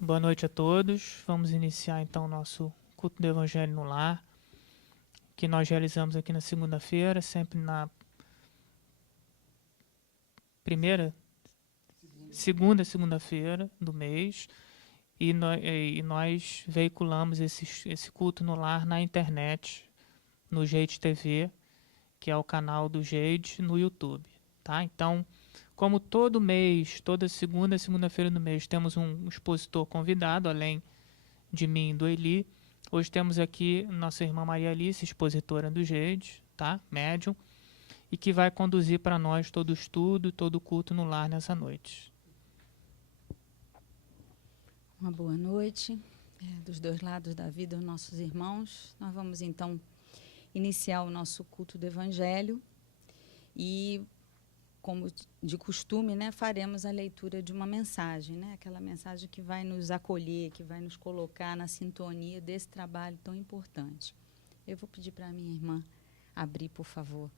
Boa noite a todos. Vamos iniciar então o nosso culto do Evangelho no Lar, que nós realizamos aqui na segunda-feira, sempre na segunda-feira do mês, e nós veiculamos esse culto no lar na internet, no Jeide TV, que é o canal do Jeide no YouTube, tá? Então, como todo mês, toda segunda-feira do mês, temos um expositor convidado, além de mim e do Eli. Hoje temos aqui nossa irmã Maria Alice, expositora do Jeide, tá? Médium, e que vai conduzir para nós todo o estudo, todo o culto no lar nessa noite. Uma boa noite, dos dois lados da vida, os nossos irmãos. Nós vamos, então, iniciar o nosso culto do Evangelho e, como de costume, né, faremos a leitura de uma mensagem, né, aquela mensagem que vai nos acolher, que vai nos colocar na sintonia desse trabalho tão importante. Eu vou pedir para a minha irmã abrir, por favor,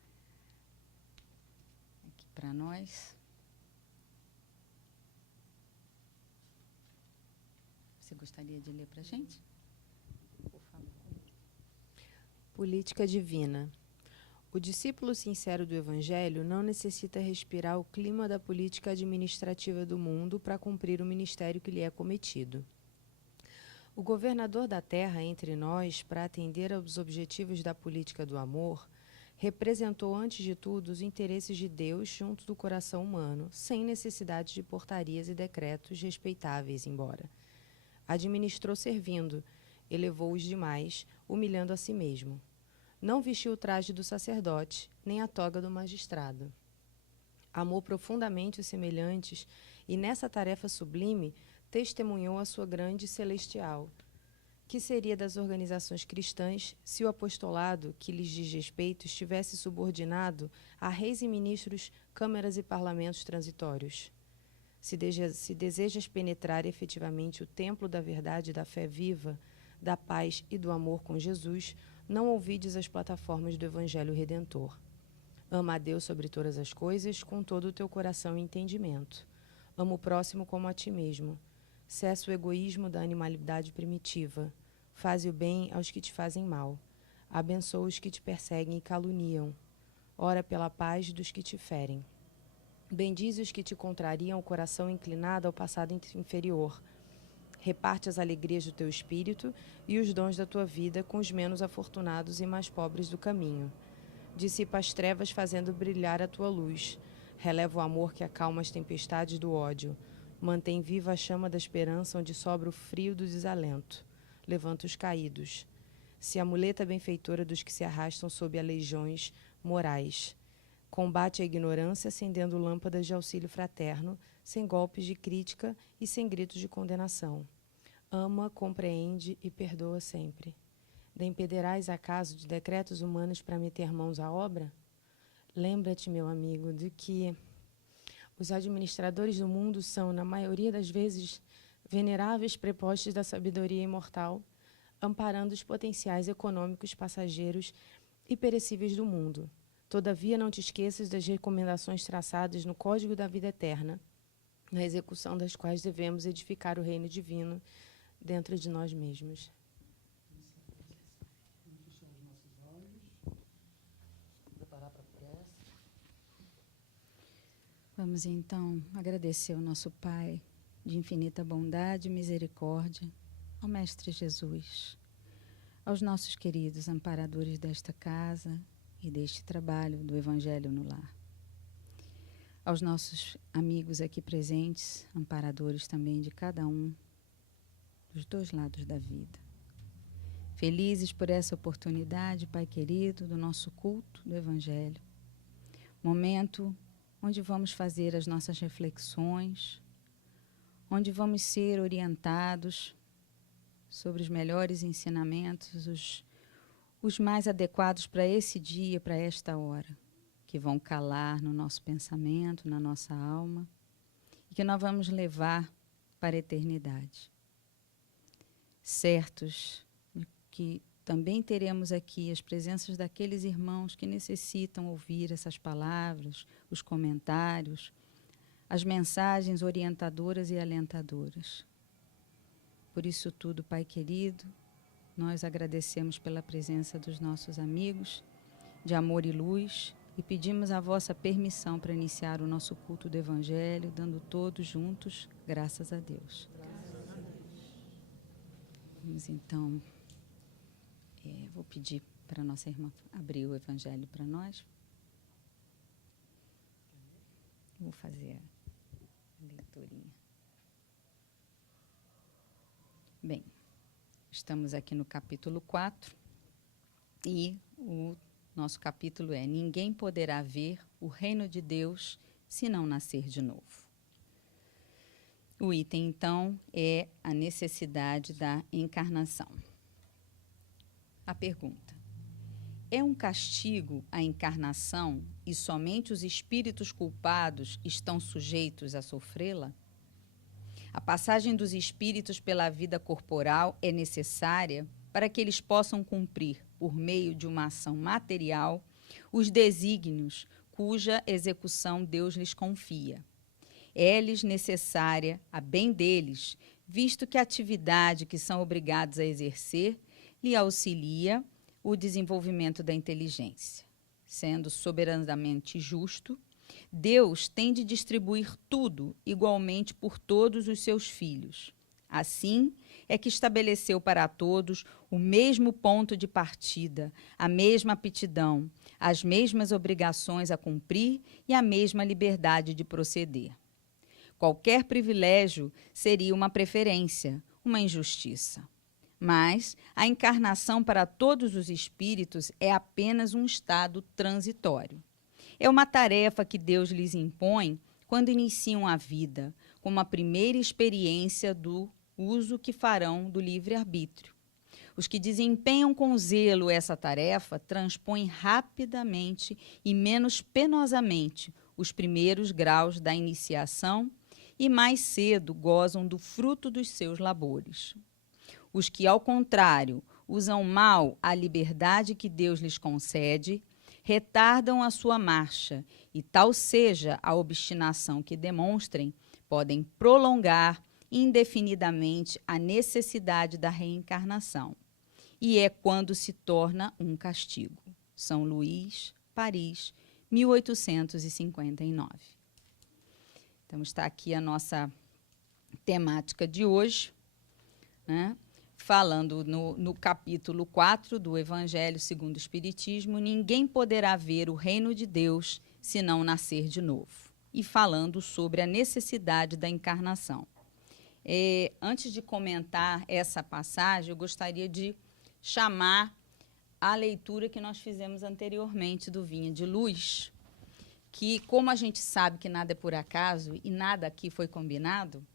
aqui para nós. Você gostaria de ler para a gente? Por favor. Política divina. O discípulo sincero do Evangelho não necessita respirar o clima da política administrativa do mundo para cumprir o ministério que lhe é cometido. O governador da terra entre nós, para atender aos objetivos da política do amor, representou antes de tudo os interesses de Deus junto do coração humano, sem necessidade de portarias e decretos respeitáveis, embora. Administrou servindo, elevou os demais, humilhando a si mesmo. Não vestiu o traje do sacerdote, nem a toga do magistrado. Amou profundamente os semelhantes e, nessa tarefa sublime, testemunhou a sua grande celestial. Que seria das organizações cristãs se o apostolado, que lhes diz respeito, estivesse subordinado a reis e ministros, câmaras e parlamentos transitórios? Se desejas penetrar efetivamente o templo da verdade e da fé viva, da paz e do amor com Jesus, não ouvides as plataformas do Evangelho Redentor. Ama a Deus sobre todas as coisas, com todo o teu coração e entendimento. Ama o próximo como a ti mesmo. Cessa o egoísmo da animalidade primitiva. Faze o bem aos que te fazem mal. Abençoa os que te perseguem e caluniam. Ora pela paz dos que te ferem. Bendize os que te contrariam o coração inclinado ao passado inferior. Reparte as alegrias do teu espírito e os dons da tua vida com os menos afortunados e mais pobres do caminho. Dissipa as trevas fazendo brilhar a tua luz. Releva o amor que acalma as tempestades do ódio. Mantém viva a chama da esperança onde sobra o frio do desalento. Levanta os caídos. Se a muleta benfeitora dos que se arrastam sob aleijões morais. Combate a ignorância acendendo lâmpadas de auxílio fraterno, sem golpes de crítica e sem gritos de condenação. Ama, compreende e perdoa sempre. Deimpedirás acaso de decretos humanos para meter mãos à obra? Lembra-te, meu amigo, de que os administradores do mundo são, na maioria das vezes, veneráveis prepostos da sabedoria imortal, amparando os potenciais econômicos passageiros e perecíveis do mundo. Todavia, não te esqueças das recomendações traçadas no Código da Vida Eterna, na execução das quais devemos edificar o reino divino dentro de nós mesmos. Vamos, então, agradecer ao nosso Pai de infinita bondade e misericórdia, ao Mestre Jesus, aos nossos queridos amparadores desta casa e deste trabalho do Evangelho no Lar. Aos nossos amigos aqui presentes, amparadores também de cada um dos dois lados da vida. Felizes por essa oportunidade, Pai querido, do nosso culto do Evangelho. Momento onde vamos fazer as nossas reflexões, onde vamos ser orientados sobre os melhores ensinamentos, os mais adequados para esse dia, para esta hora, que vão calar no nosso pensamento, na nossa alma, e que nós vamos levar para a eternidade. Certos de que também teremos aqui as presenças daqueles irmãos que necessitam ouvir essas palavras, os comentários, as mensagens orientadoras e alentadoras. Por isso tudo, Pai querido, nós agradecemos pela presença dos nossos amigos de amor e luz e pedimos a vossa permissão para iniciar o nosso culto do Evangelho, dando todos juntos graças a Deus. Vamos então, vou pedir para a nossa irmã abrir o Evangelho para nós. Vou fazer a leiturinha. Bem, estamos aqui no capítulo 4 e o nosso capítulo é: ninguém poderá ver o reino de Deus se não nascer de novo. O item, então, é a necessidade da encarnação. A pergunta: é um castigo a encarnação e somente os espíritos culpados estão sujeitos a sofrê-la? A passagem dos espíritos pela vida corporal é necessária para que eles possam cumprir, por meio de uma ação material, os desígnios cuja execução Deus lhes confia. É-lhes necessária a bem deles, visto que a atividade que são obrigados a exercer lhe auxilia o desenvolvimento da inteligência. Sendo soberanamente justo, Deus tem de distribuir tudo igualmente por todos os seus filhos. Assim é que estabeleceu para todos o mesmo ponto de partida, a mesma aptidão, as mesmas obrigações a cumprir e a mesma liberdade de proceder. Qualquer privilégio seria uma preferência, uma injustiça. Mas a encarnação para todos os espíritos é apenas um estado transitório. É uma tarefa que Deus lhes impõe quando iniciam a vida, como a primeira experiência do uso que farão do livre-arbítrio. Os que desempenham com zelo essa tarefa transpõem rapidamente e menos penosamente os primeiros graus da iniciação e mais cedo gozam do fruto dos seus labores. Os que, ao contrário, usam mal a liberdade que Deus lhes concede, retardam a sua marcha, e tal seja a obstinação que demonstrem, podem prolongar indefinidamente a necessidade da reencarnação. E é quando se torna um castigo. São Luís, Paris, 1859. Então, está aqui a nossa temática de hoje, né? Falando no capítulo 4 do Evangelho segundo o Espiritismo, ninguém poderá ver o reino de Deus se não nascer de novo. E falando sobre a necessidade da encarnação. Antes de comentar essa passagem, eu gostaria de chamar a leitura que nós fizemos anteriormente do Vinha de Luz, que, como a gente sabe que nada é por acaso e nada aqui foi combinado,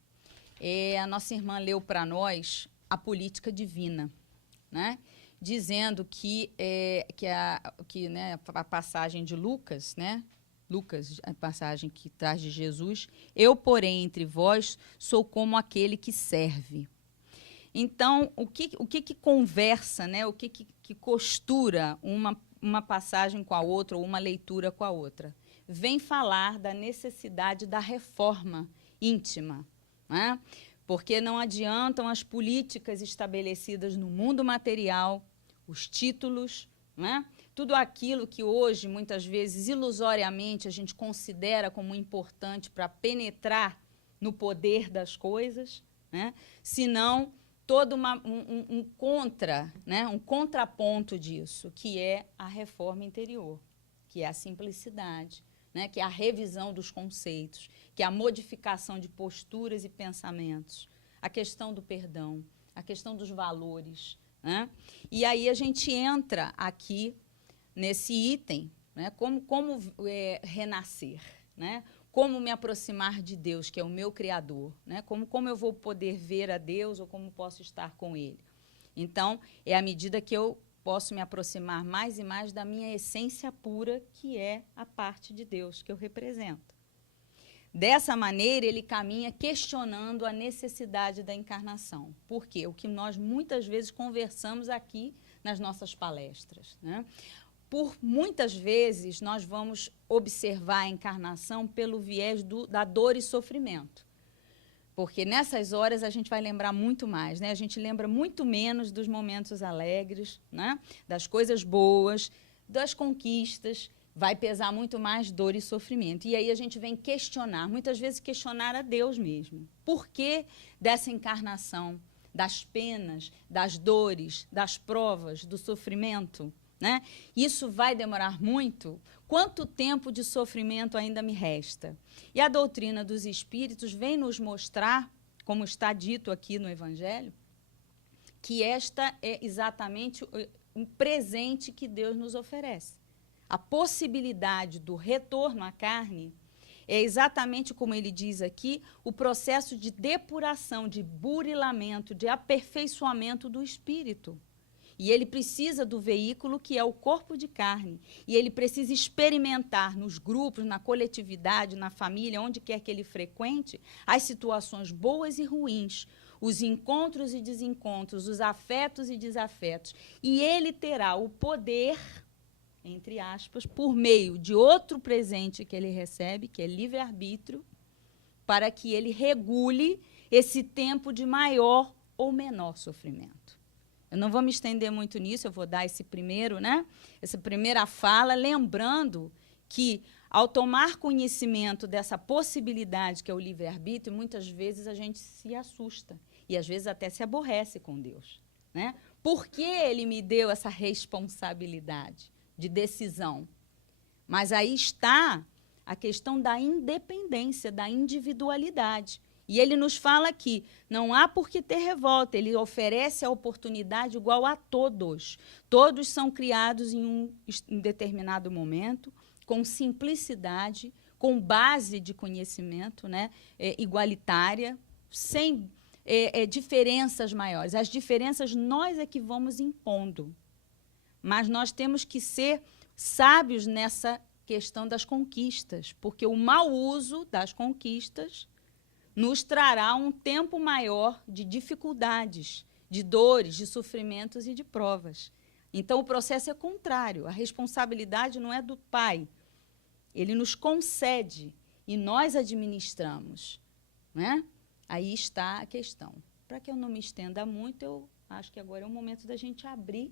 a nossa irmã leu para nós a política divina, né? Dizendo que a passagem de Lucas, né? Lucas, a passagem que traz de Jesus, eu, porém, entre vós, sou como aquele que serve. Então, o que conversa, né? O que costura uma passagem com a outra ou uma leitura com a outra? Vem falar da necessidade da reforma íntima, né? Porque não adiantam as políticas estabelecidas no mundo material, os títulos, né? Tudo aquilo que hoje, muitas vezes, ilusoriamente, a gente considera como importante para penetrar no poder das coisas, né? Senão todo um contraponto disso, que é a reforma interior, que é a simplicidade, né? Que é a revisão dos conceitos, que é a modificação de posturas e pensamentos, a questão do perdão, a questão dos valores, né? E aí a gente entra aqui nesse item, né? Como renascer, né? Como me aproximar de Deus, que é o meu Criador, né? Como eu vou poder ver a Deus ou como posso estar com Ele. Então, é à medida que eu posso me aproximar mais e mais da minha essência pura, que é a parte de Deus que eu represento. Dessa maneira, ele caminha questionando a necessidade da encarnação. Por quê? O que nós muitas vezes conversamos aqui nas nossas palestras, né? Por muitas vezes, nós vamos observar a encarnação pelo viés da dor e sofrimento. Porque nessas horas a gente vai lembrar muito mais, né? A gente lembra muito menos dos momentos alegres, né? Das coisas boas, das conquistas. Vai pesar muito mais dor e sofrimento. E aí a gente vem questionar, muitas vezes questionar a Deus mesmo. Por que dessa encarnação, das penas, das dores, das provas, do sofrimento? Né? Isso vai demorar muito? Quanto tempo de sofrimento ainda me resta? E a doutrina dos espíritos vem nos mostrar, como está dito aqui no Evangelho, que esta é exatamente um presente que Deus nos oferece. A possibilidade do retorno à carne é exatamente, como ele diz aqui, o processo de depuração, de burilamento, de aperfeiçoamento do espírito. E ele precisa do veículo que é o corpo de carne. E ele precisa experimentar nos grupos, na coletividade, na família, onde quer que ele frequente, as situações boas e ruins, os encontros e desencontros, os afetos e desafetos. E ele terá o poder, entre aspas, por meio de outro presente que ele recebe, que é livre-arbítrio, para que ele regule esse tempo de maior ou menor sofrimento. Eu não vou me estender muito nisso, eu vou dar esse primeiro, né? Essa primeira fala, lembrando que, ao tomar conhecimento dessa possibilidade que é o livre-arbítrio, muitas vezes a gente se assusta e, às vezes, até se aborrece com Deus, né? Por que ele me deu essa responsabilidade de decisão? Mas aí está a questão da independência, da individualidade. E ele nos fala que não há por que ter revolta, ele oferece a oportunidade igual a todos. Todos são criados em um determinado momento, com simplicidade, com base de conhecimento, né, igualitária, sem diferenças maiores. As diferenças nós é que vamos impondo. Mas nós temos que ser sábios nessa questão das conquistas, porque o mau uso das conquistas nos trará um tempo maior de dificuldades, de dores, de sofrimentos e de provas. Então, o processo é contrário. A responsabilidade não é do Pai. Ele nos concede e nós administramos, né? Aí está a questão. Para que eu não me estenda muito, eu acho que agora é o momento da gente abrir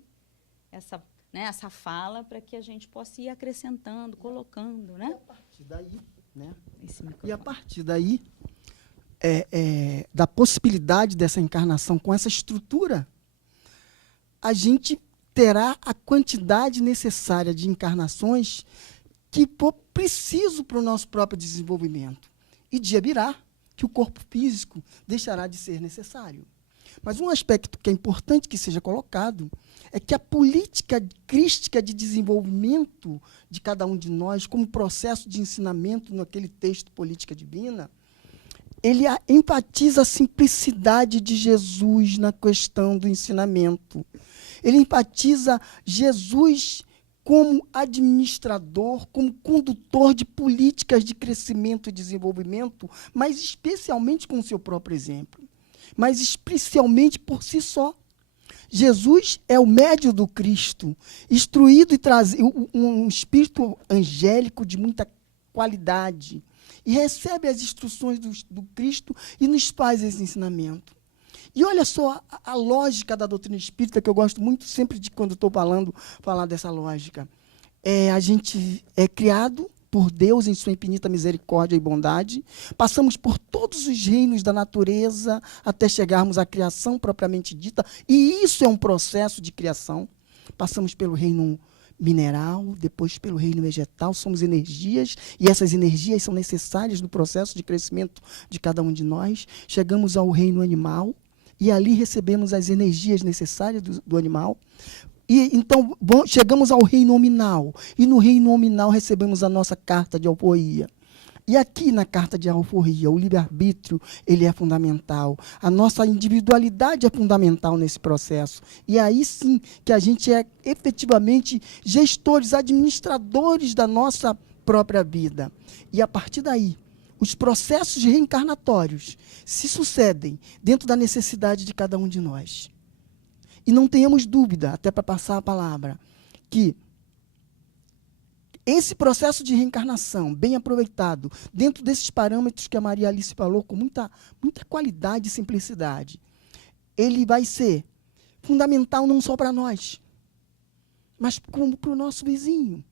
essa fala para que a gente possa ir acrescentando, colocando, né? E a partir daí, né? E a partir daí, da possibilidade dessa encarnação com essa estrutura, a gente terá a quantidade necessária de encarnações que for preciso para o nosso próprio desenvolvimento. E dia virá que o corpo físico deixará de ser necessário. Mas um aspecto que é importante que seja colocado é que a política crística de desenvolvimento de cada um de nós, como processo de ensinamento naquele texto Política Divina, ele enfatiza a simplicidade de Jesus na questão do ensinamento. Ele enfatiza Jesus como administrador, como condutor de políticas de crescimento e desenvolvimento, mas especialmente com o seu próprio exemplo, mas especialmente por si só. Jesus é o médio do Cristo, instruído e trazido um espírito angélico de muita qualidade, e recebe as instruções do Cristo e nos faz esse ensinamento. E olha só a lógica da doutrina espírita, que eu gosto muito sempre de, quando estou falar dessa lógica. A gente é criado por Deus em sua infinita misericórdia e bondade, passamos por todos os reinos da natureza até chegarmos à criação propriamente dita, e isso é um processo de criação. Passamos pelo reino mineral, depois pelo reino vegetal, somos energias, e essas energias são necessárias no processo de crescimento de cada um de nós. Chegamos ao reino animal, e ali recebemos as energias necessárias do animal. E então chegamos ao reino nominal, e no reino nominal recebemos a nossa carta de alforria. E aqui na carta de alforria, o livre-arbítrio, ele é fundamental. A nossa individualidade é fundamental nesse processo. E aí sim que a gente é efetivamente gestores, administradores da nossa própria vida. E a partir daí, os processos reencarnatórios se sucedem dentro da necessidade de cada um de nós. E não tenhamos dúvida, até para passar a palavra, que esse processo de reencarnação, bem aproveitado, dentro desses parâmetros que a Maria Alice falou, com muita qualidade e simplicidade, ele vai ser fundamental não só para nós, mas como para o nosso vizinho,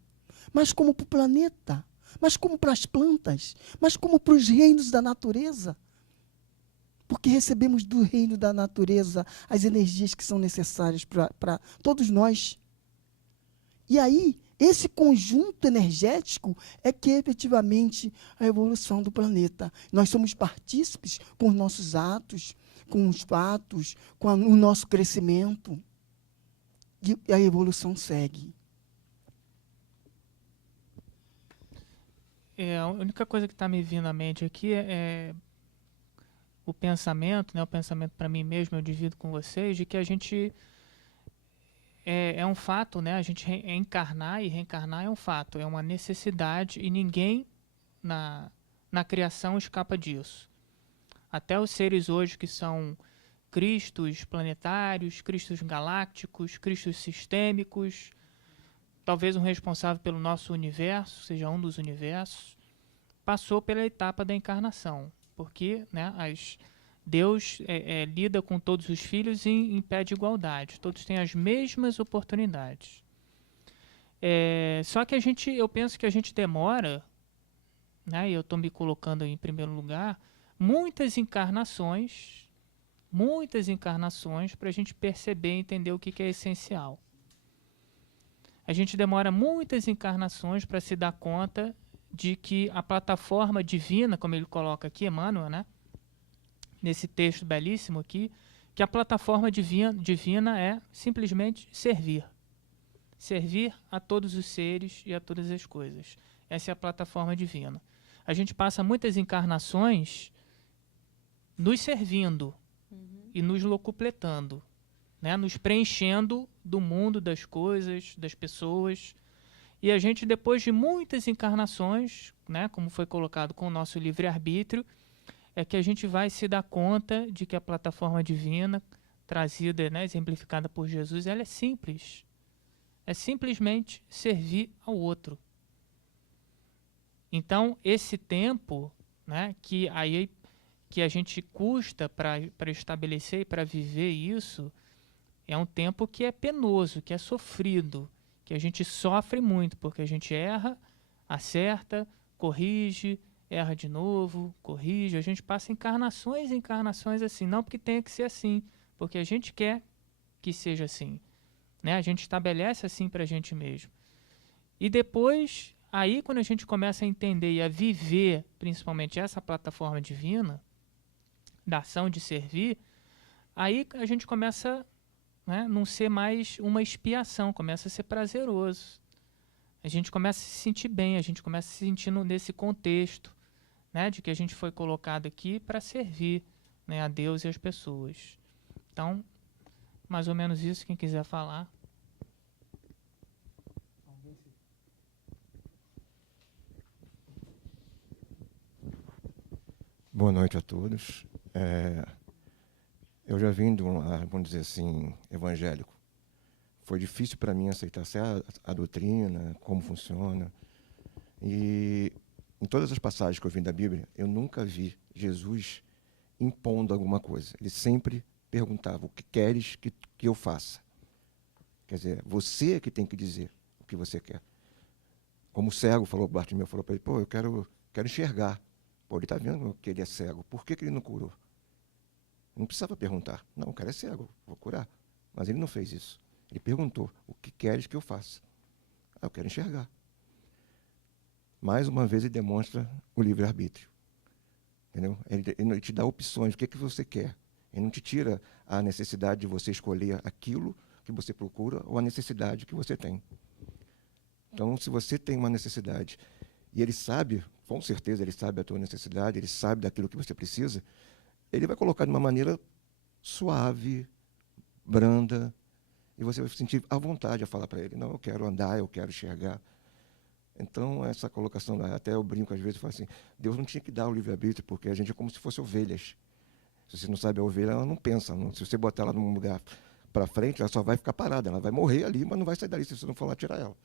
mas como para o planeta, mas como para as plantas, mas como para os reinos da natureza. Porque recebemos do reino da natureza as energias que são necessárias para todos nós. E aí, esse conjunto energético é que é efetivamente a evolução do planeta. Nós somos partícipes com os nossos atos, com os fatos, com o nosso crescimento. E a evolução segue. A única coisa que está me vindo à mente aqui é o pensamento, né? O pensamento para mim mesmo, eu divido com vocês, de que a gente é um fato, né? A gente encarnar e reencarnar é um fato, é uma necessidade e ninguém na criação escapa disso. Até os seres hoje que são cristos planetários, cristos galácticos, cristos sistêmicos, talvez um responsável pelo nosso universo, seja um dos universos, passou pela etapa da encarnação, porque, né, Deus lida com todos os filhos em pé de igualdade, todos têm as mesmas oportunidades. Só que eu penso que a gente demora, né, e eu estou me colocando em primeiro lugar, muitas encarnações para a gente perceber e entender o que é essencial. A gente demora muitas encarnações para se dar conta de que a plataforma divina, como ele coloca aqui, Emmanuel, né, nesse texto belíssimo aqui, que a plataforma divina é simplesmente servir. Servir a todos os seres e a todas as coisas. Essa é a plataforma divina. A gente passa muitas encarnações nos servindo e nos locupletando, né, nos preenchendo do mundo, das coisas, das pessoas. E a gente, depois de muitas encarnações, né, como foi colocado com o nosso livre-arbítrio, é que a gente vai se dar conta de que a plataforma divina, trazida, né, exemplificada por Jesus, ela é simples. É simplesmente servir ao outro. Então, esse tempo, né, que a gente custa para estabelecer e para viver isso, é um tempo que é penoso, que é sofrido, que a gente sofre muito, porque a gente erra, acerta, corrige, erra de novo, corrige. A gente passa encarnações e encarnações assim, não porque tenha que ser assim, porque a gente quer que seja assim, né? A gente estabelece assim para a gente mesmo. E depois, aí quando a gente começa a entender e a viver, principalmente essa plataforma divina, da ação de servir, aí a gente começa, né, não ser mais uma expiação, começa a ser prazeroso. A gente começa a se sentir bem, a gente começa a se sentir nesse contexto, né, de que a gente foi colocado aqui para servir, né, a Deus e as pessoas. Então, mais ou menos isso, quem quiser falar. Boa noite a todos. Eu já vim de vamos dizer assim, evangélico. Foi difícil para mim aceitar a doutrina, como funciona. E em todas as passagens que eu vi da Bíblia, eu nunca vi Jesus impondo alguma coisa. Ele sempre perguntava: o que queres que eu faça? Quer dizer, você é que tem que dizer o que você quer. Como o cego falou, Bartimeu falou para ele: pô, eu quero enxergar. Pô, ele está vendo que ele é cego. Por que ele não curou? Não precisava perguntar. Não, o cara é cego, vou curar. Mas ele não fez isso. Ele perguntou: o que queres que eu faça? Eu quero enxergar. Mais uma vez ele demonstra o livre-arbítrio. Entendeu? Ele te dá opções, o que você quer. Ele não te tira a necessidade de você escolher aquilo que você procura ou a necessidade que você tem. Então, se você tem uma necessidade e ele sabe, com certeza ele sabe a tua necessidade, ele sabe daquilo que você precisa, ele vai colocar de uma maneira suave, branda, e você vai se sentir à vontade a falar para ele: não, eu quero andar, eu quero enxergar. Então, essa colocação, até eu brinco às vezes, eu falo assim, Deus não tinha que dar o livre-arbítrio, porque a gente é como se fosse ovelhas. Se você não sabe a ovelha, ela não pensa. Não. Se você botar ela num lugar para frente, ela só vai ficar parada. Ela vai morrer ali, mas não vai sair dali se você não for lá tirar ela.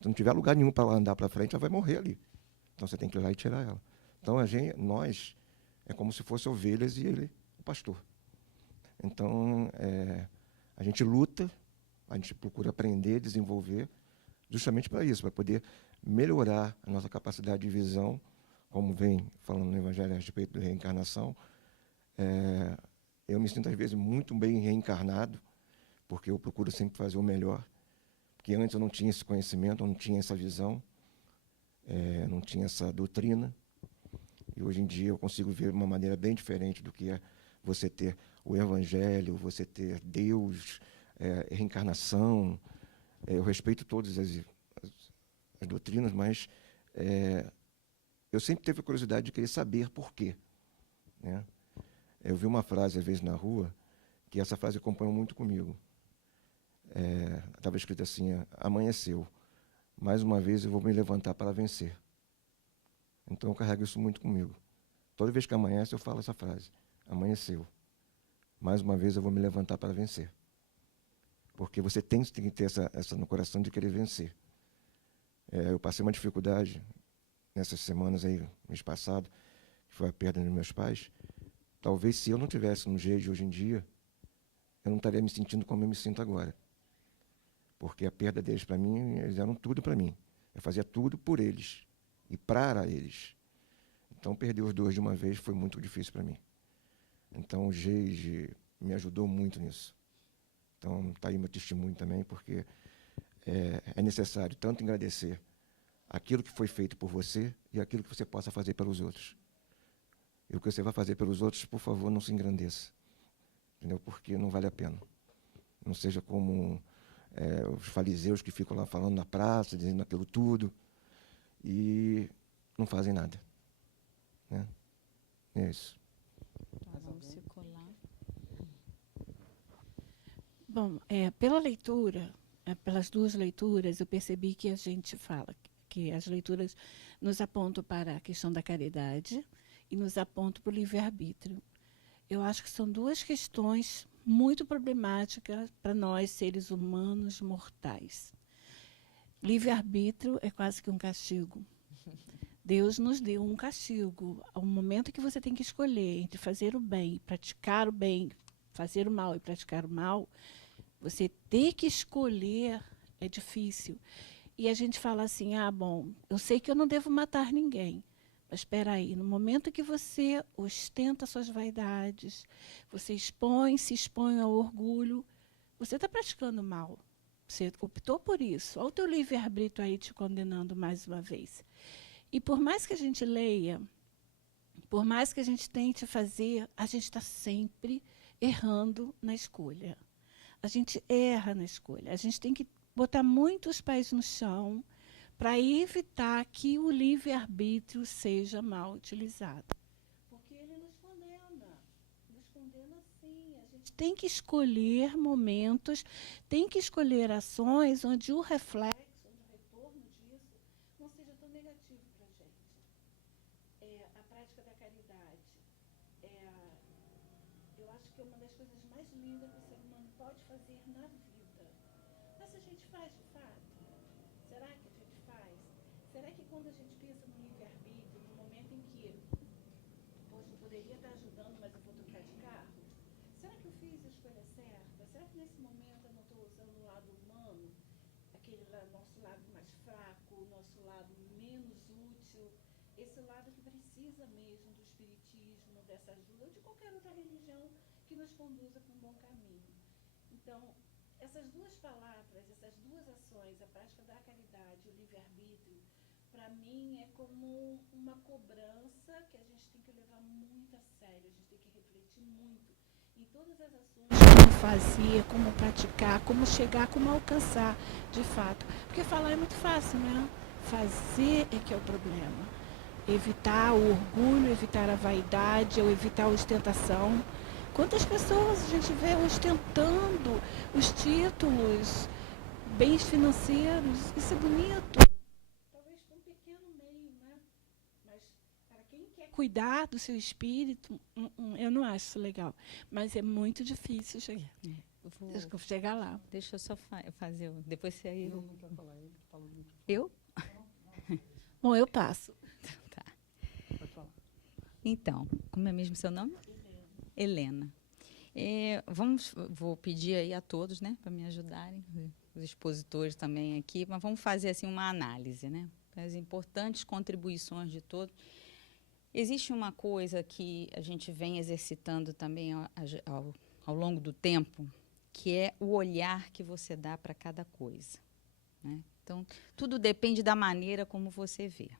Se não tiver lugar nenhum para ela andar para frente, ela vai morrer ali. Então, você tem que ir lá e tirar ela. Então, nós, é como se fossem ovelhas e ele, o pastor. Então, a gente luta, a gente procura aprender, desenvolver, justamente para isso, para poder melhorar a nossa capacidade de visão, como vem falando no Evangelho a respeito da reencarnação. Eu me sinto, às vezes, muito bem reencarnado, porque eu procuro sempre fazer o melhor, porque antes eu não tinha esse conhecimento, eu não tinha essa visão, não tinha essa doutrina, e hoje em dia eu consigo ver de uma maneira bem diferente do que é você ter o Evangelho, você ter Deus, reencarnação. Eu respeito todas as doutrinas, mas eu sempre tive a curiosidade de querer saber por quê, né? Eu vi uma frase, às vezes, na rua, que essa frase acompanhou muito comigo. Estava escrito assim, amanheceu. Mais uma vez eu vou me levantar para vencer. Então eu carrego isso muito comigo. Toda vez que amanhece eu falo essa frase. Amanheceu. Mais uma vez eu vou me levantar para vencer. Porque você tem que ter essa no coração de querer vencer. Eu passei uma dificuldade nessas semanas aí, mês passado, que foi a perda dos meus pais. Talvez se eu não tivesse no jeito de hoje em dia, eu não estaria me sentindo como eu me sinto agora. Porque a perda deles para mim, eles eram tudo para mim. Eu fazia tudo por eles e para eles. Então, perder os dois de uma vez foi muito difícil para mim. Então, o Geide me ajudou muito nisso. Então, está aí meu testemunho também, porque é necessário tanto agradecer aquilo que foi feito por você e aquilo que você possa fazer pelos outros. E o que você vai fazer pelos outros, por favor, não se engrandeça. Entendeu? Porque não vale a pena. Não seja como os fariseus que ficam lá falando na praça, dizendo aquilo tudo, e não fazem nada. Né? É isso. Vamos circular. Bom, pela leitura, pelas duas leituras, eu percebi que a gente fala que as leituras nos apontam para a questão da caridade e nos apontam para o livre-arbítrio. Eu acho que são duas questões muito problemáticas para nós, seres humanos mortais. Livre-arbítrio é quase que um castigo. Deus nos deu um castigo. Ao momento que você tem que escolher entre fazer o bem, praticar o bem, fazer o mal e praticar o mal, você ter que escolher é difícil. E a gente fala assim, bom, eu sei que eu não devo matar ninguém, mas espera aí, no momento que você ostenta suas vaidades, você se expõe ao orgulho, você está praticando mal. Você optou por isso. Olha o teu livre-arbítrio aí te condenando mais uma vez. E por mais que a gente leia, por mais que a gente tente fazer, a gente está sempre errando na escolha. A gente erra na escolha. A gente tem que botar muitos pés no chão para evitar que o livre-arbítrio seja mal utilizado. Porque ele nos condena sim. A gente tem que escolher momentos, tem que escolher ações onde o reflexo, onde o retorno disso não seja tão negativo para a gente. A prática da caridade. Eu acho que é uma das coisas mais lindas que o ser humano pode fazer na vida. Mas a gente faz de fato? Será que a gente faz? Será que quando a gente pensa no livre-arbítrio, no momento em que, poxa, eu poderia estar ajudando, mas eu vou trocar de carro? Será que eu fiz a escolha certa? Será que nesse momento eu não estou usando o lado humano, aquele nosso lado mais fraco, o nosso lado menos útil, esse lado que precisa mesmo do espiritismo, dessa ajuda, ou de qualquer outra religião que nos conduza para um bom caminho? Então, essas duas palavras, essas duas ações, a prática da caridade e o livre-arbítrio, para mim é como uma cobrança que a gente tem que levar muito a sério, a gente tem que refletir muito em todas as ações, como fazer, como praticar, como chegar, como alcançar, de fato. Porque falar é muito fácil, né? Fazer é que é o problema. Evitar o orgulho, evitar a vaidade, ou evitar a ostentação. Quantas pessoas a gente vê ostentando os títulos, bens financeiros? Isso é bonito. cuidar do seu espírito, eu não acho isso legal. Mas é muito difícil chegar, chegar lá. Deixa eu só fazer. Depois você aí. Eu? Bom, eu passo. Tá. Então, como é mesmo seu nome? Helena. Vou pedir aí a todos, né, para me ajudarem, os expositores também aqui, mas vamos fazer assim uma análise, né, as importantes contribuições de todos. Existe uma coisa que a gente vem exercitando também ao longo do tempo, que é o olhar que você dá para cada coisa, né? Então, tudo depende da maneira como você vê.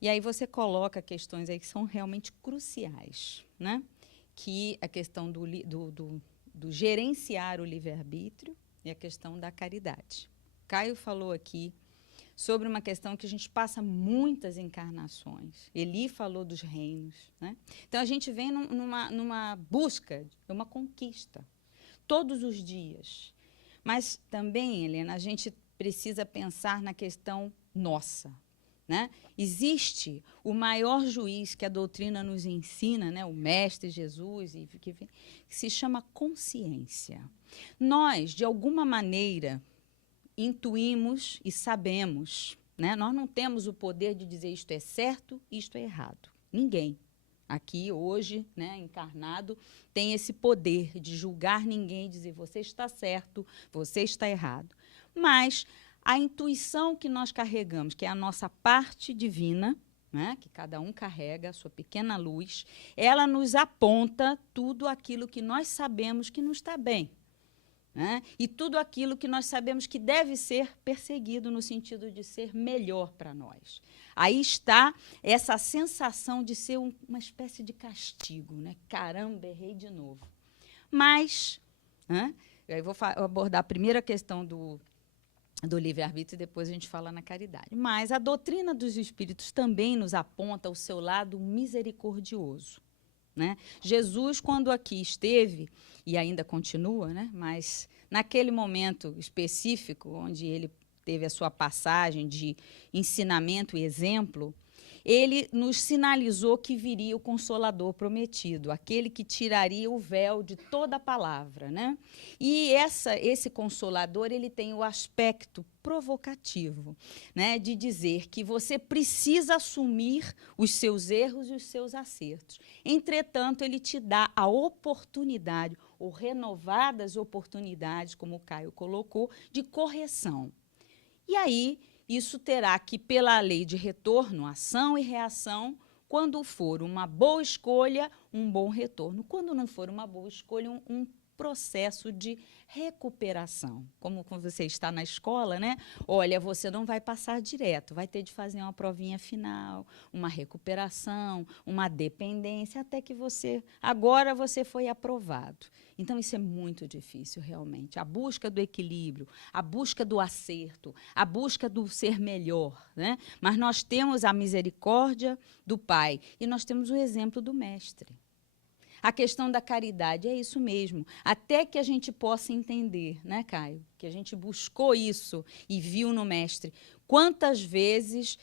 E aí você coloca questões aí que são realmente cruciais, né? Que a questão do gerenciar o livre-arbítrio e a questão da caridade. Caio falou aqui sobre uma questão que a gente passa muitas encarnações. Eli falou dos reinos, né? Então, a gente vem numa busca, uma conquista, todos os dias. Mas também, Helena, a gente precisa pensar na questão nossa, né? Existe o maior juiz que a doutrina nos ensina, né? O Mestre Jesus, que se chama consciência. Nós, de alguma maneira, intuímos e sabemos, né? Nós não temos o poder de dizer isto é certo, isto é errado. Ninguém aqui hoje, né, encarnado, tem esse poder de julgar ninguém, dizer você está certo, você está errado. Mas a intuição que nós carregamos, que é a nossa parte divina, né, que cada um carrega, a sua pequena luz, ela nos aponta tudo aquilo que nós sabemos que não está bem, né, e tudo aquilo que nós sabemos que deve ser perseguido no sentido de ser melhor para nós. Aí está essa sensação de ser uma espécie de castigo, né? Caramba, errei de novo. Mas, né, eu vou abordar a primeira questão do livre-arbítrio e depois a gente fala na caridade. Mas a doutrina dos espíritos também nos aponta o seu lado misericordioso, né? Jesus, quando aqui esteve, e ainda continua, né, mas naquele momento específico, onde ele teve a sua passagem de ensinamento e exemplo, ele nos sinalizou que viria o Consolador prometido, aquele que tiraria o véu de toda a palavra, né? E esse Consolador, ele tem o aspecto provocativo, né, de dizer que você precisa assumir os seus erros e os seus acertos. Entretanto, ele te dá a oportunidade, ou renovadas oportunidades, como o Caio colocou, de correção. E aí, isso terá que, pela lei de retorno, ação e reação, quando for uma boa escolha, um bom retorno. Quando não for uma boa escolha, um processo de recuperação. Como quando você está na escola, né? Olha, você não vai passar direto, vai ter de fazer uma provinha final, uma recuperação, uma dependência, até que agora você foi aprovado. Então, isso é muito difícil, realmente. A busca do equilíbrio, a busca do acerto, a busca do ser melhor, né? Mas nós temos a misericórdia do Pai e nós temos o exemplo do Mestre. A questão da caridade é isso mesmo. Até que a gente possa entender, né, Caio? Que a gente buscou isso e viu no Mestre. Quantas vezes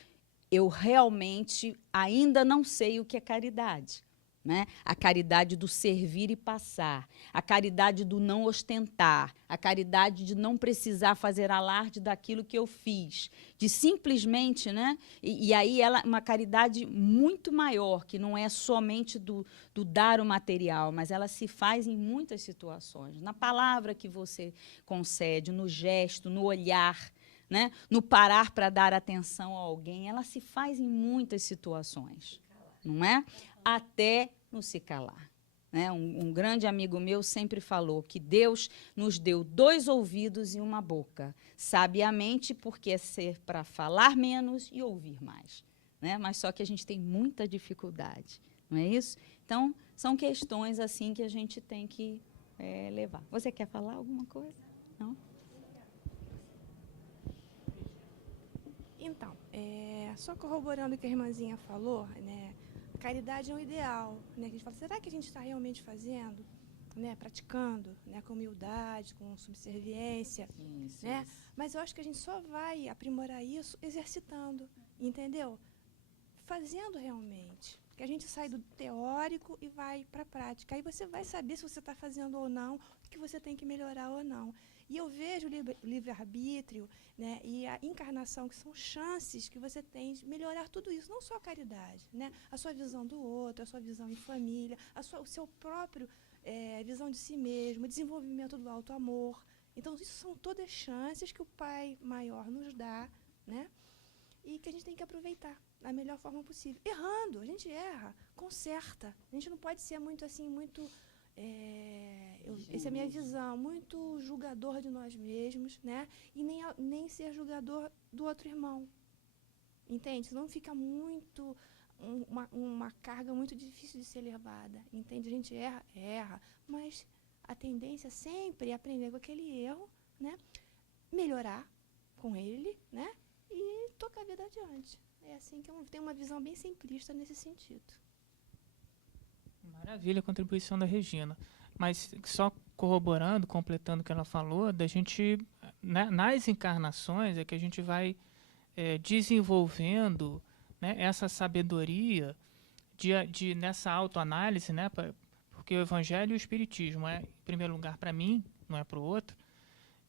eu realmente ainda não sei o que é caridade, né? A caridade do servir e passar, a caridade do não ostentar, a caridade de não precisar fazer alarde daquilo que eu fiz, de simplesmente, né? E aí ela uma caridade muito maior, que não é somente do dar o material, mas ela se faz em muitas situações, na palavra que você concede, no gesto, no olhar, né? No parar para dar atenção a alguém, ela se faz em muitas situações, não é? Até não se calar, né? Um grande amigo meu sempre falou que Deus nos deu 2 ouvidos e uma boca, sabiamente, porque é ser para falar menos e ouvir mais, né? Mas só que a gente tem muita dificuldade, não é isso? Então, são questões assim que a gente tem que levar. Você quer falar alguma coisa? Não? Então, só corroborando o que a irmãzinha falou, né? Caridade é um ideal, né? Que a gente fala, será que a gente está realmente fazendo, né? Praticando, né? Com humildade, com subserviência, Isso, né? isso. Mas eu acho que a gente só vai aprimorar isso exercitando, entendeu? Fazendo realmente. Que a gente sai do teórico e vai para a prática. Aí você vai saber se você está fazendo ou não, o que você tem que melhorar ou não. E eu vejo o livre-arbítrio, né, e a encarnação, que são chances que você tem de melhorar tudo isso, não só a caridade, né, a sua visão do outro, a sua visão em família, o seu próprio visão de si mesmo, o desenvolvimento do auto-amor. Então, isso são todas chances que o Pai Maior nos dá, né, e que a gente tem que aproveitar da melhor forma possível. Errando, a gente erra, conserta. A gente não pode ser muito assim, essa é a minha visão, muito julgador de nós mesmos, né? E nem ser julgador do outro irmão. Entende? Senão fica muito uma carga muito difícil de ser levada. Entende? A gente erra, mas a tendência sempre é aprender com aquele erro, né? Melhorar com ele, né? E tocar a vida adiante. É assim que eu tenho uma visão bem simplista nesse sentido. Maravilha a contribuição da Regina. Mas só corroborando, completando o que ela falou, da gente, né, nas encarnações é que a gente vai desenvolvendo, né, essa sabedoria nessa autoanálise, né, porque o Evangelho e o Espiritismo é, em primeiro lugar, para mim, não é para o outro,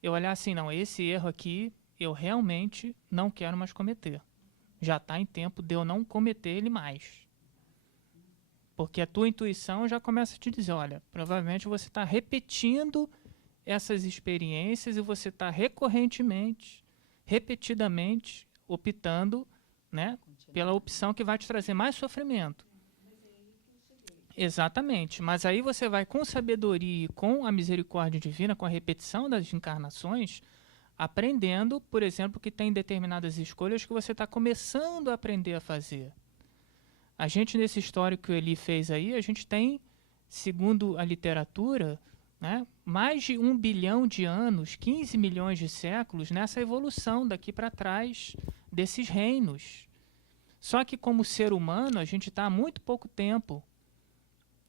eu olhar assim, não, esse erro aqui eu realmente não quero mais cometer. Já está em tempo de eu não cometer ele mais. Porque a tua intuição já começa a te dizer, olha, provavelmente você está repetindo essas experiências e você está recorrentemente, repetidamente, optando, né, pela opção que vai te trazer mais sofrimento. Exatamente. Mas aí você vai com sabedoria e com a misericórdia divina, com a repetição das encarnações, aprendendo, por exemplo, que tem determinadas escolhas que você está começando a aprender a fazer. A gente, nesse histórico que o Eli fez aí, a gente tem, segundo a literatura, né, mais de 1 bilhão de anos, 15 milhões de séculos, nessa evolução daqui para trás desses reinos. Só que, como ser humano, a gente está há muito pouco tempo.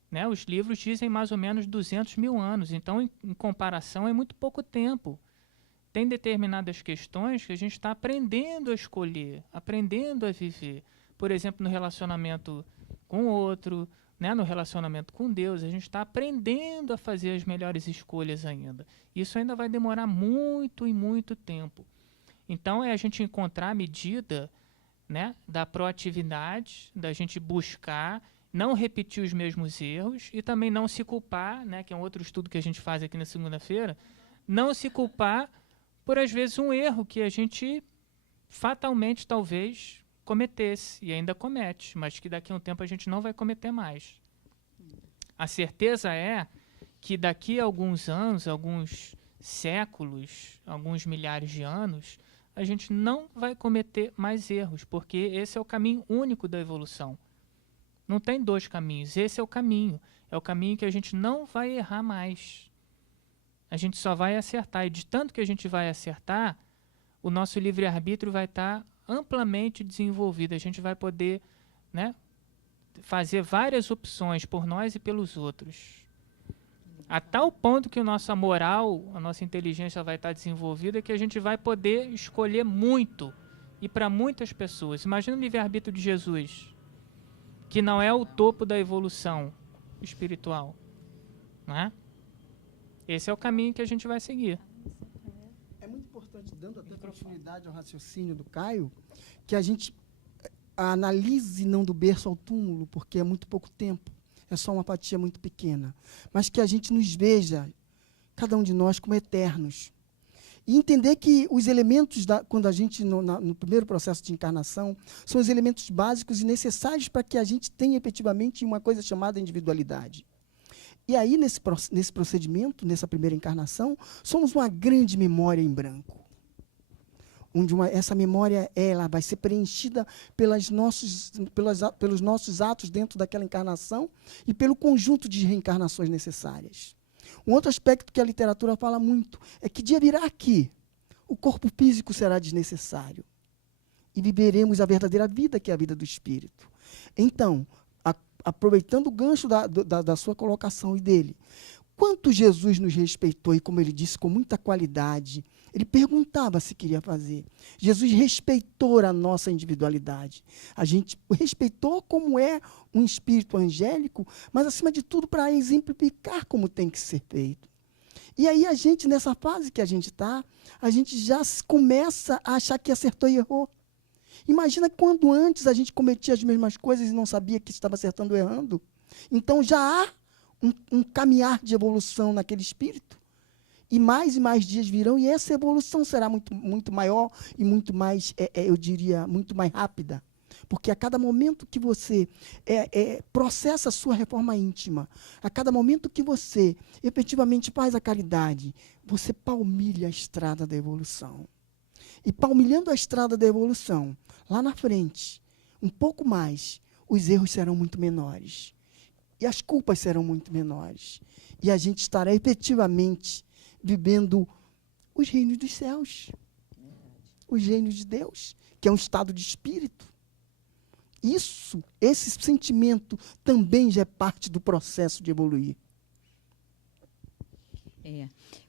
Né? Os livros dizem mais ou menos 200 mil anos. Então, em comparação, é muito pouco tempo. Tem determinadas questões que a gente está aprendendo a escolher, aprendendo a viver. Por exemplo, no relacionamento com o outro, né, no relacionamento com Deus, a gente está aprendendo a fazer as melhores escolhas ainda. Isso ainda vai demorar muito e muito tempo. Então, é a gente encontrar a medida, né, da proatividade, da gente buscar, não repetir os mesmos erros e também não se culpar, né, que é um outro estudo que a gente faz aqui na segunda-feira, não se culpar por, às vezes, um erro que a gente fatalmente, talvez, cometesse, e ainda comete, mas que daqui a um tempo a gente não vai cometer mais. A certeza é que daqui a alguns anos, alguns séculos, alguns milhares de anos, a gente não vai cometer mais erros, porque esse é o caminho único da evolução. Não tem dois caminhos, esse é o caminho que a gente não vai errar mais. A gente só vai acertar, e de tanto que a gente vai acertar, o nosso livre-arbítrio vai estar amplamente desenvolvido. A gente vai poder, né, fazer várias opções por nós e pelos outros. A tal ponto que a nossa moral, a nossa inteligência vai estar desenvolvida, que a gente vai poder escolher muito e para muitas pessoas. Imagina o livre-arbítrio de Jesus, que não é o topo da evolução espiritual, né? Esse é o caminho que a gente vai seguir. É muito importante, dando até continuidade ao raciocínio do Caio, que a gente analise não do berço ao túmulo, porque é muito pouco tempo, é só uma fatia muito pequena, mas que a gente nos veja, cada um de nós, como eternos. E entender que os elementos, quando a gente, no primeiro processo de encarnação, são os elementos básicos e necessários para que a gente tenha efetivamente uma coisa chamada individualidade. E aí, nesse procedimento, nessa primeira encarnação, somos uma grande memória em branco. Onde essa memória ela vai ser preenchida pelos nossos atos dentro daquela encarnação e pelo conjunto de reencarnações necessárias. Um outro aspecto que a literatura fala muito é que dia virá aqui, o corpo físico será desnecessário e viveremos a verdadeira vida, que é a vida do espírito. Então, aproveitando o gancho da sua colocação e dele, quanto Jesus nos respeitou, e como ele disse, com muita qualidade. Ele perguntava se queria fazer. Jesus respeitou a nossa individualidade. A gente respeitou como é um espírito angélico, mas, acima de tudo, para exemplificar como tem que ser feito. E aí a gente, nessa fase que a gente está, a gente já começa a achar que acertou e errou. Imagina quando antes a gente cometia as mesmas coisas e não sabia que estava acertando ou errando. Então já há um caminhar de evolução naquele espírito. E mais dias virão, e essa evolução será muito maior e muito mais, eu diria, muito mais rápida. Porque a cada momento que você processa a sua reforma íntima, a cada momento que você efetivamente faz a caridade, você palmilha a estrada da evolução. E palmilhando a estrada da evolução, lá na frente, um pouco mais, os erros serão muito menores. E as culpas serão muito menores. E a gente estará efetivamente vivendo os reinos dos céus, os reinos de Deus, que é um estado de espírito. Esse sentimento também já é parte do processo de evoluir.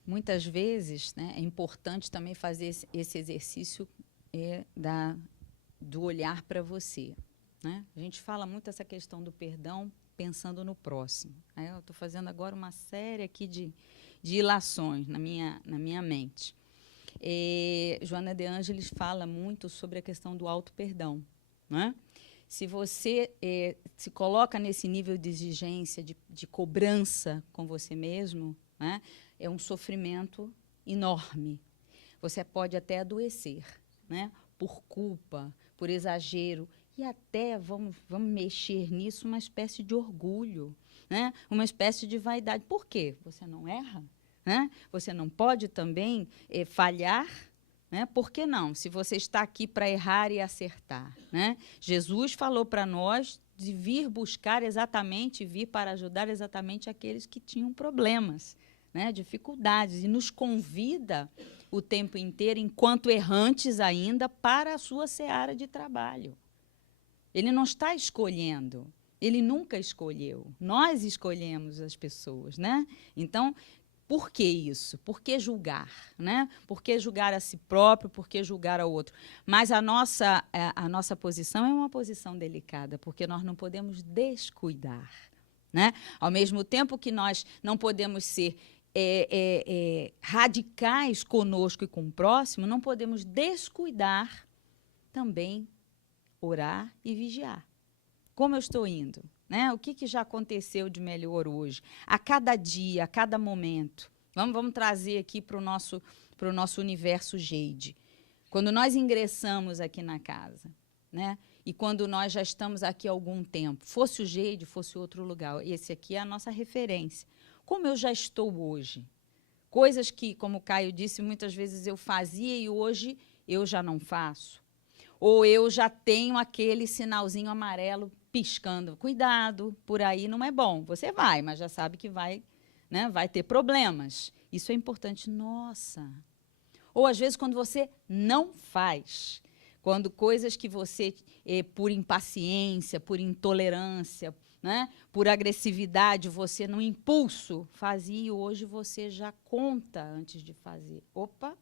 Muitas vezes, né, é importante também fazer esse exercício do olhar para você. Né? A gente fala muito essa questão do perdão pensando no próximo. Aí eu estou fazendo agora uma série aqui de ilações na minha mente. Joana de Ângeles fala muito sobre a questão do auto-perdão. Né? Se você se coloca nesse nível de exigência, de cobrança com você mesmo, né, é um sofrimento enorme. Você pode até adoecer, né, por culpa, por exagero, e até, vamos mexer nisso, uma espécie de orgulho, né? Uma espécie de vaidade. Por quê? Você não erra? Né? Você não pode também falhar? Né? Por que não? Se você está aqui para errar e acertar. Né? Jesus falou para nós de vir buscar exatamente, vir para ajudar exatamente aqueles que tinham problemas, né? Dificuldades, e nos convida o tempo inteiro, enquanto errantes ainda, para a sua seara de trabalho. Ele não está escolhendo, ele nunca escolheu. Nós escolhemos as pessoas, né? Então, por que isso? Por que julgar? Né? Por que julgar a si próprio? Por que julgar ao outro? Mas a nossa posição é uma posição delicada, porque nós não podemos descuidar. Né? Ao mesmo tempo que nós não podemos ser radicais conosco e com o próximo, não podemos descuidar também orar e vigiar. Como eu estou indo? Né? O que já aconteceu de melhor hoje? A cada dia, a cada momento. Vamos trazer aqui para o nosso universo Geide. Quando nós ingressamos aqui na casa, né? E quando nós já estamos aqui há algum tempo, fosse o Geide, fosse outro lugar, esse aqui é a nossa referência. Como eu já estou hoje? Coisas que, como o Caio disse, muitas vezes eu fazia e hoje eu já não faço. Ou eu já tenho aquele sinalzinho amarelo piscando. Cuidado, por aí não é bom. Você vai, mas já sabe que vai, né, vai ter problemas. Isso é importante. Nossa! Ou, às vezes, quando você não faz, quando coisas que você, por impaciência, por intolerância, né, por agressividade, você, no impulso, fazia, e hoje você já conta antes de fazer. Opa,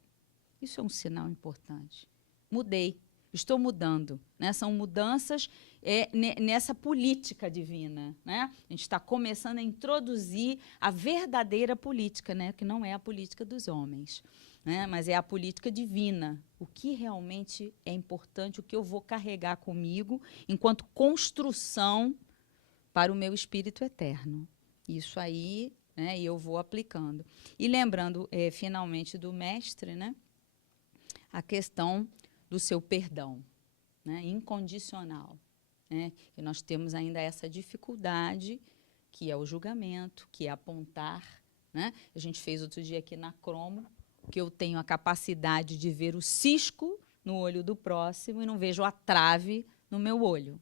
isso é um sinal importante. Mudei. Estou mudando. Né? São mudanças nessa política divina. Né? A gente está começando a introduzir a verdadeira política, né? Que não é a política dos homens, né? Mas é a política divina. O que realmente é importante, o que eu vou carregar comigo enquanto construção para o meu espírito eterno. Isso aí, né, eu vou aplicando. E lembrando, finalmente, do mestre, né, a questão do seu perdão, né, incondicional. Né, e nós temos ainda essa dificuldade, que é o julgamento, que é apontar. Né? A gente fez outro dia aqui na Cromo, que eu tenho a capacidade de ver o cisco no olho do próximo e não vejo a trave no meu olho.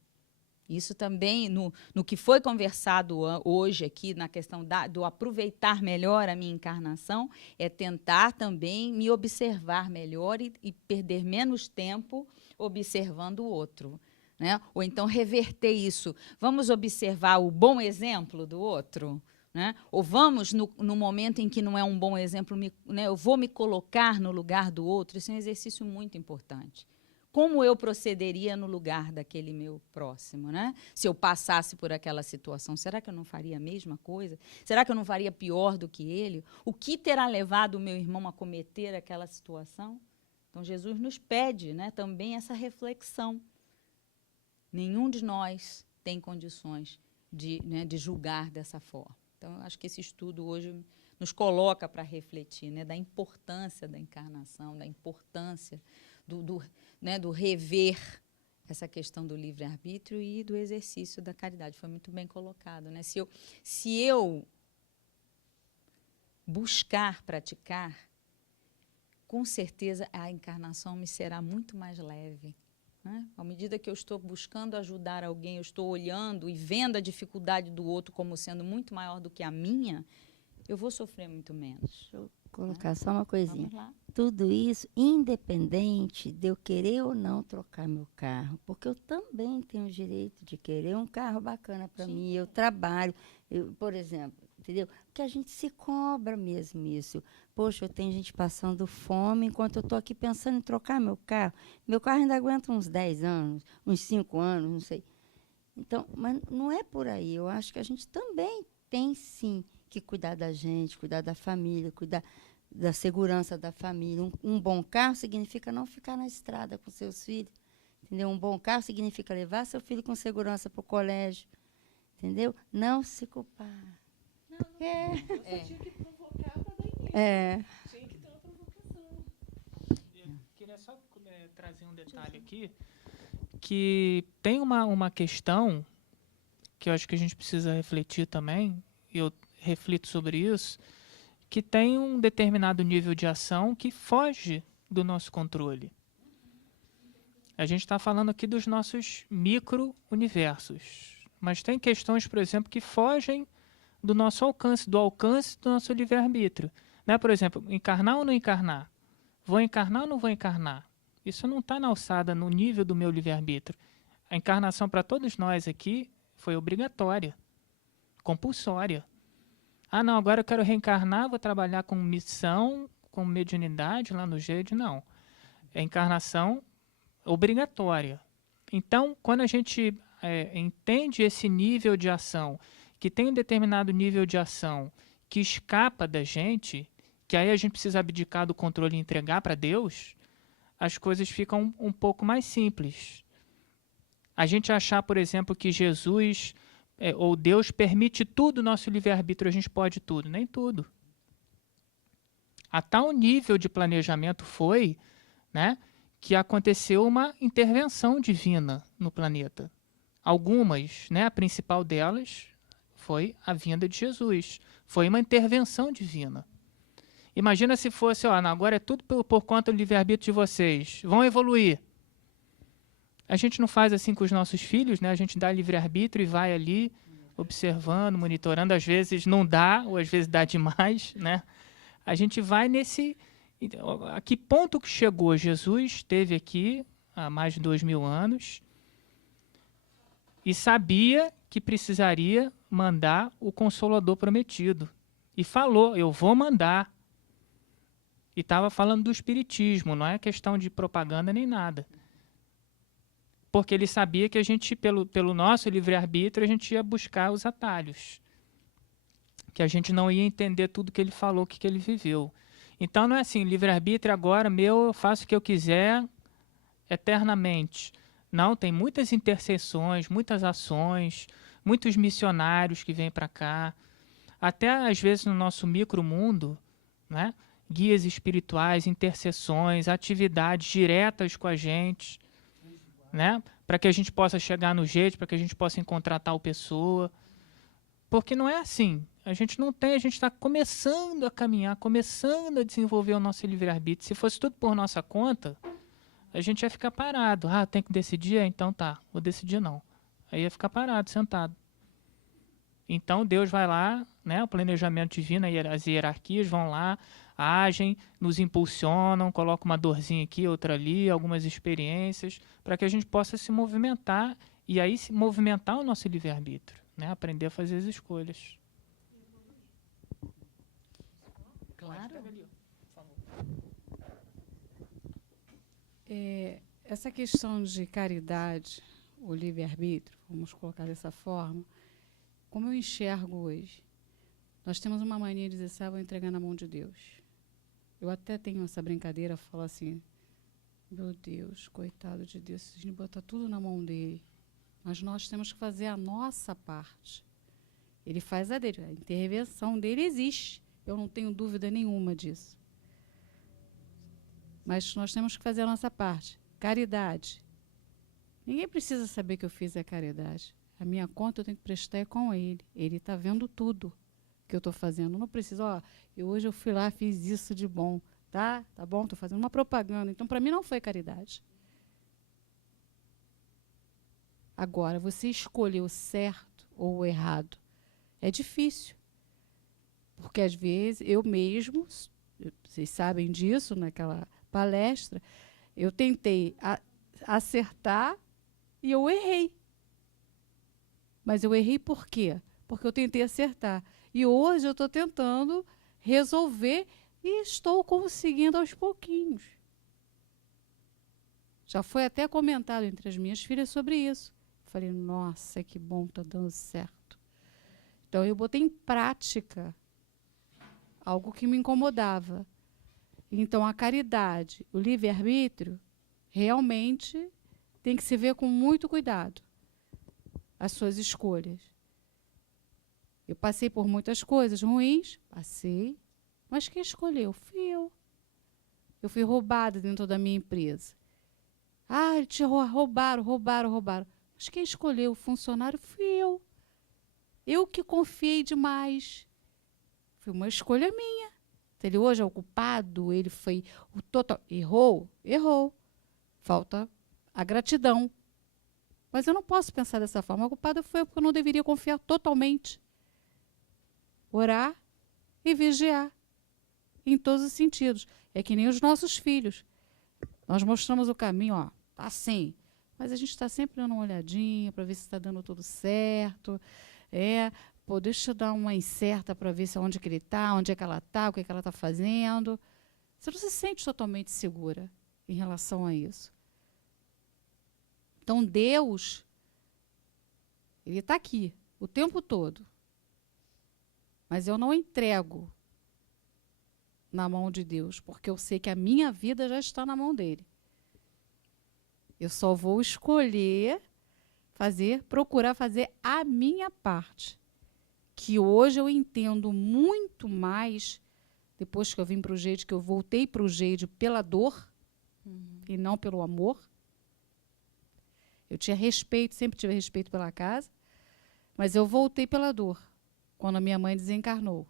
Isso também, no que foi conversado hoje aqui, na questão do aproveitar melhor a minha encarnação, é tentar também me observar melhor e perder menos tempo observando o outro. Né? Ou então reverter isso. Vamos observar o bom exemplo do outro? né? Ou vamos, no momento em que não é um bom exemplo, né, eu vou me colocar no lugar do outro. Isso é um exercício muito importante. Como eu procederia no lugar daquele meu próximo, né? Se eu passasse por aquela situação, será que eu não faria a mesma coisa? Será que eu não faria pior do que ele? O que terá levado o meu irmão a cometer aquela situação? Então, Jesus nos pede, né, também essa reflexão. Nenhum de nós tem condições de julgar dessa forma. Então, eu acho que esse estudo hoje nos coloca para refletir, né, da importância da encarnação, da importância do rever essa questão do livre-arbítrio e do exercício da caridade. Foi muito bem colocado, né? Se eu buscar praticar, com certeza a encarnação me será muito mais leve, né? À medida que eu estou buscando ajudar alguém, eu estou olhando e vendo a dificuldade do outro como sendo muito maior do que a minha, eu vou sofrer muito menos. Deixa eu colocar só uma coisinha. Vamos lá. Tudo isso independente de eu querer ou não trocar meu carro, porque eu também tenho o direito de querer um carro bacana para mim. Eu trabalho, por exemplo, entendeu? Porque a gente se cobra mesmo isso. Poxa, eu tenho gente passando fome enquanto eu estou aqui pensando em trocar meu carro. Meu carro ainda aguenta uns 10 anos, uns 5 anos, não sei. Então, mas não é por aí. Eu acho que a gente também tem, sim, que cuidar da gente, cuidar da família, cuidar da segurança da família. Um bom carro significa não ficar na estrada com seus filhos, entendeu? Um bom carro significa levar seu filho com segurança para o colégio, entendeu? Não se culpar. Eu só tinha que provocar para dar início. Tinha que ter uma provocação. Eu queria só trazer um detalhe aqui, que tem uma questão que eu acho que a gente precisa refletir também, e eu reflito sobre isso, que tem um determinado nível de ação que foge do nosso controle. A gente está falando aqui dos nossos micro-universos, mas tem questões, por exemplo, que fogem do nosso alcance, do nosso livre-arbítrio. Né? Por exemplo, encarnar ou não encarnar? Vou encarnar ou não vou encarnar? Isso não está na alçada, no nível do meu livre-arbítrio. A encarnação para todos nós aqui foi obrigatória, compulsória. Ah, não, agora eu quero reencarnar, vou trabalhar com missão, com mediunidade lá no jeito. Não. É encarnação obrigatória. Então, quando a gente entende esse nível de ação, que tem um determinado nível de ação que escapa da gente, que aí a gente precisa abdicar do controle e entregar para Deus, as coisas ficam um pouco mais simples. A gente achar, por exemplo, que Jesus ou Deus permite tudo, nosso livre-arbítrio, a gente pode tudo. Nem tudo. A tal nível de planejamento foi, né, que aconteceu uma intervenção divina no planeta. Algumas, né, a principal delas foi a vinda de Jesus. Foi uma intervenção divina. Imagina se fosse, agora é tudo por conta do livre-arbítrio de vocês. Vão evoluir. A gente não faz assim com os nossos filhos, né? A gente dá livre-arbítrio e vai ali observando, monitorando. Às vezes não dá, ou às vezes dá demais, né? A gente vai nesse... A que ponto que chegou? Jesus esteve aqui há mais de 2000 anos e sabia que precisaria mandar o Consolador prometido. E falou, eu vou mandar. E estava falando do espiritismo, não é questão de propaganda nem nada. Porque ele sabia que a gente, pelo nosso livre-arbítrio, a gente ia buscar os atalhos. Que a gente não ia entender tudo que ele falou, que ele viveu. Então não é assim, livre-arbítrio agora, eu faço o que eu quiser eternamente. Não, tem muitas intercessões, muitas ações, muitos missionários que vêm para cá. Até às vezes no nosso micromundo, né? Guias espirituais, intercessões, atividades diretas com a gente, né? Para que a gente possa chegar no jeito, para que a gente possa encontrar tal pessoa. Porque não é assim. A gente não tem, a gente está começando a caminhar, começando a desenvolver o nosso livre-arbítrio. Se fosse tudo por nossa conta, a gente ia ficar parado. Ah, tem que decidir? Então tá, vou decidir não. Aí ia ficar parado, sentado. Então Deus vai lá, né, o planejamento divino, as hierarquias vão lá, agem, nos impulsionam, colocam uma dorzinha aqui, outra ali, algumas experiências, para que a gente possa se movimentar e aí se movimentar o nosso livre-arbítrio, né, aprender a fazer as escolhas. Claro. Essa questão de caridade, o livre-arbítrio, vamos colocar dessa forma, como eu enxergo hoje, nós temos uma mania de dizer assim, vou entregar na mão de Deus. Eu até tenho essa brincadeira, falo assim, meu Deus, coitado de Deus, a gente bota tudo na mão dele. Mas nós temos que fazer a nossa parte. Ele faz a dele, a intervenção dele existe. Eu não tenho dúvida nenhuma disso. Mas nós temos que fazer a nossa parte. Caridade. Ninguém precisa saber que eu fiz a caridade. A minha conta eu tenho que prestar com ele. Ele está vendo tudo que eu estou fazendo. Não precisa, hoje eu fui lá, fiz isso de bom. Tá bom, estou fazendo uma propaganda. Então, para mim, não foi caridade. Agora, você escolher o certo ou o errado é difícil. Porque, às vezes, eu mesmo, vocês sabem disso, naquela palestra, eu tentei acertar e eu errei. Mas eu errei por quê? Porque eu tentei acertar. E hoje eu estou tentando resolver e estou conseguindo aos pouquinhos. Já foi até comentado entre as minhas filhas sobre isso. Falei, nossa, que bom, está dando certo. Então, eu botei em prática algo que me incomodava. Então, a caridade, o livre-arbítrio, realmente tem que se ver com muito cuidado as suas escolhas. Eu passei por muitas coisas ruins, passei, mas quem escolheu? Fui eu. Eu fui roubada dentro da minha empresa. Te roubaram. Mas quem escolheu o funcionário fui eu. Eu que confiei demais. Foi uma escolha minha. Ele hoje é o culpado, ele foi o total. Errou? Errou. Falta a gratidão. Mas eu não posso pensar dessa forma. A culpada foi eu, porque eu não deveria confiar totalmente. Orar e vigiar. Em todos os sentidos. É que nem os nossos filhos. Nós mostramos o caminho, tá assim. Mas a gente está sempre dando uma olhadinha para ver se está dando tudo certo. Deixa eu dar uma incerta para ver se onde que ele está, onde é que ela está, o que é que ela está fazendo. Você não se sente totalmente segura em relação a isso. Então, Deus, ele está aqui o tempo todo. Mas eu não entrego na mão de Deus, porque eu sei que a minha vida já está na mão dele. Eu só vou escolher procurar fazer a minha parte. Que hoje eu entendo muito mais, depois que eu vim para o Geide, que eu voltei para o Geide pela dor e não pelo amor. Eu tinha respeito, sempre tive respeito pela casa, mas eu voltei pela dor, quando a minha mãe desencarnou.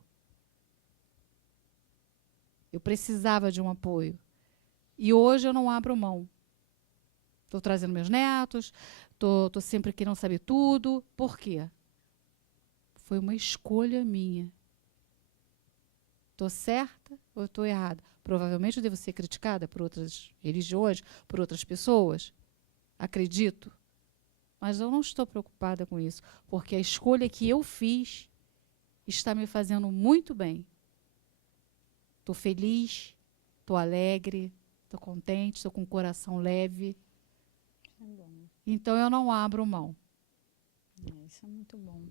Eu precisava de um apoio. E hoje eu não abro mão. Estou trazendo meus netos, estou sempre querendo saber tudo. Por quê? Foi uma escolha minha. Estou certa ou estou errada? Provavelmente eu devo ser criticada por outras religiões, por outras pessoas. Acredito. Mas eu não estou preocupada com isso, porque a escolha que eu fiz está me fazendo muito bem. Estou feliz, estou alegre, estou contente, estou com o coração leve. Então, eu não abro mão. Isso é muito bom.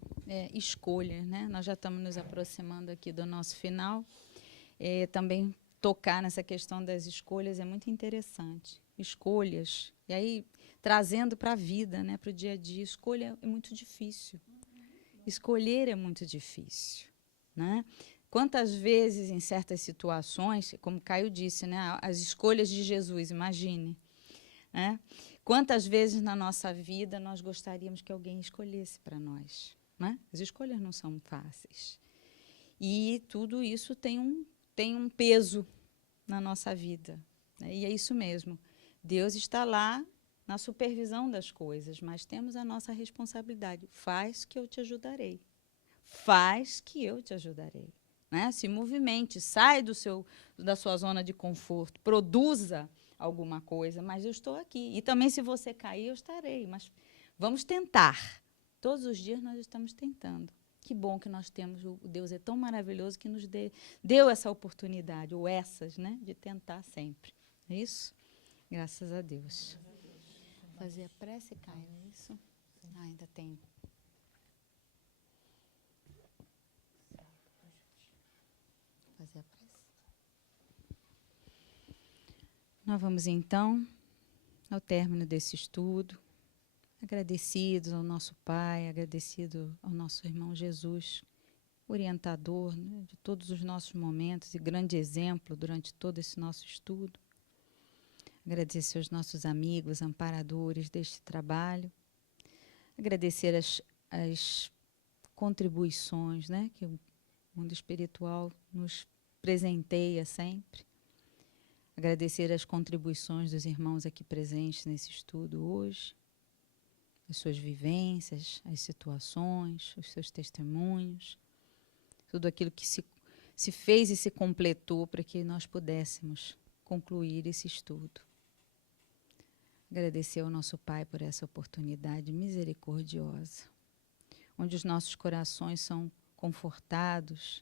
Escolha, né? Nós já estamos nos aproximando aqui do nosso final. Também tocar nessa questão das escolhas é muito interessante. Escolhas. E aí, trazendo para a vida, né, para o dia a dia, escolha é muito difícil. Escolher é muito difícil, né? Quantas vezes, em certas situações, como Caio disse, né, as escolhas de Jesus, imagine, né? Quantas vezes na nossa vida nós gostaríamos que alguém escolhesse para nós, né? As escolhas não são fáceis. E tudo isso tem um peso na nossa vida, né? E é isso mesmo. Deus está lá na supervisão das coisas, mas temos a nossa responsabilidade. Faz que eu te ajudarei. Faz que eu te ajudarei. Né? Se movimente, sai da sua zona de conforto, produza alguma coisa, mas eu estou aqui. E também, se você cair, eu estarei. Mas vamos tentar. Todos os dias nós estamos tentando. Que bom que nós temos, o Deus é tão maravilhoso que nos deu essa oportunidade, ou essas, né, de tentar sempre. É isso? Graças a Deus. Fazer a prece, Caio, é isso? Ah, ainda tem. Fazer a prece. Nós vamos, então, ao término desse estudo, agradecidos ao nosso Pai, agradecido ao nosso irmão Jesus, orientador, né, de todos os nossos momentos e grande exemplo durante todo esse nosso estudo. Agradecer aos nossos amigos, amparadores deste trabalho. Agradecer as contribuições, né, que o mundo espiritual nos presenteia sempre. Agradecer as contribuições dos irmãos aqui presentes nesse estudo hoje, as suas vivências, as situações, os seus testemunhos, tudo aquilo que se fez e se completou para que nós pudéssemos concluir esse estudo. Agradecer ao nosso Pai por essa oportunidade misericordiosa, onde os nossos corações são confortados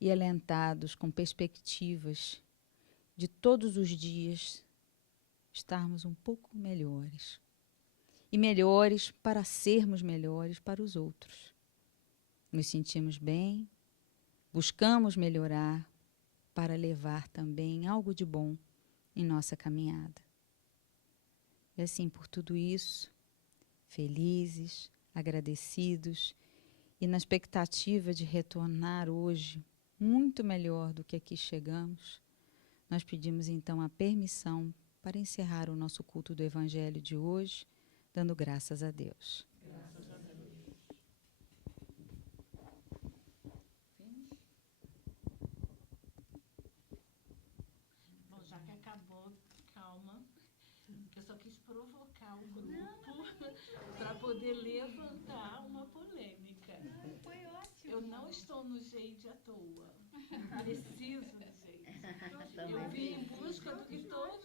e alentados com perspectivas de todos os dias estarmos um pouco melhores. E melhores para sermos melhores para os outros. Nos sentimos bem, buscamos melhorar para levar também algo de bom em nossa caminhada. E assim, por tudo isso, felizes, agradecidos e na expectativa de retornar hoje muito melhor do que aqui chegamos, nós pedimos então a permissão para encerrar o nosso culto do Evangelho de hoje, dando graças a Deus. Graças a Deus. Bom, já que acabou, calma, eu só quis provocar o grupo para poder levantar uma polêmica. Foi ótimo. Eu não estou no jeito à toa. Preciso do jeito. Eu vim em busca do que todos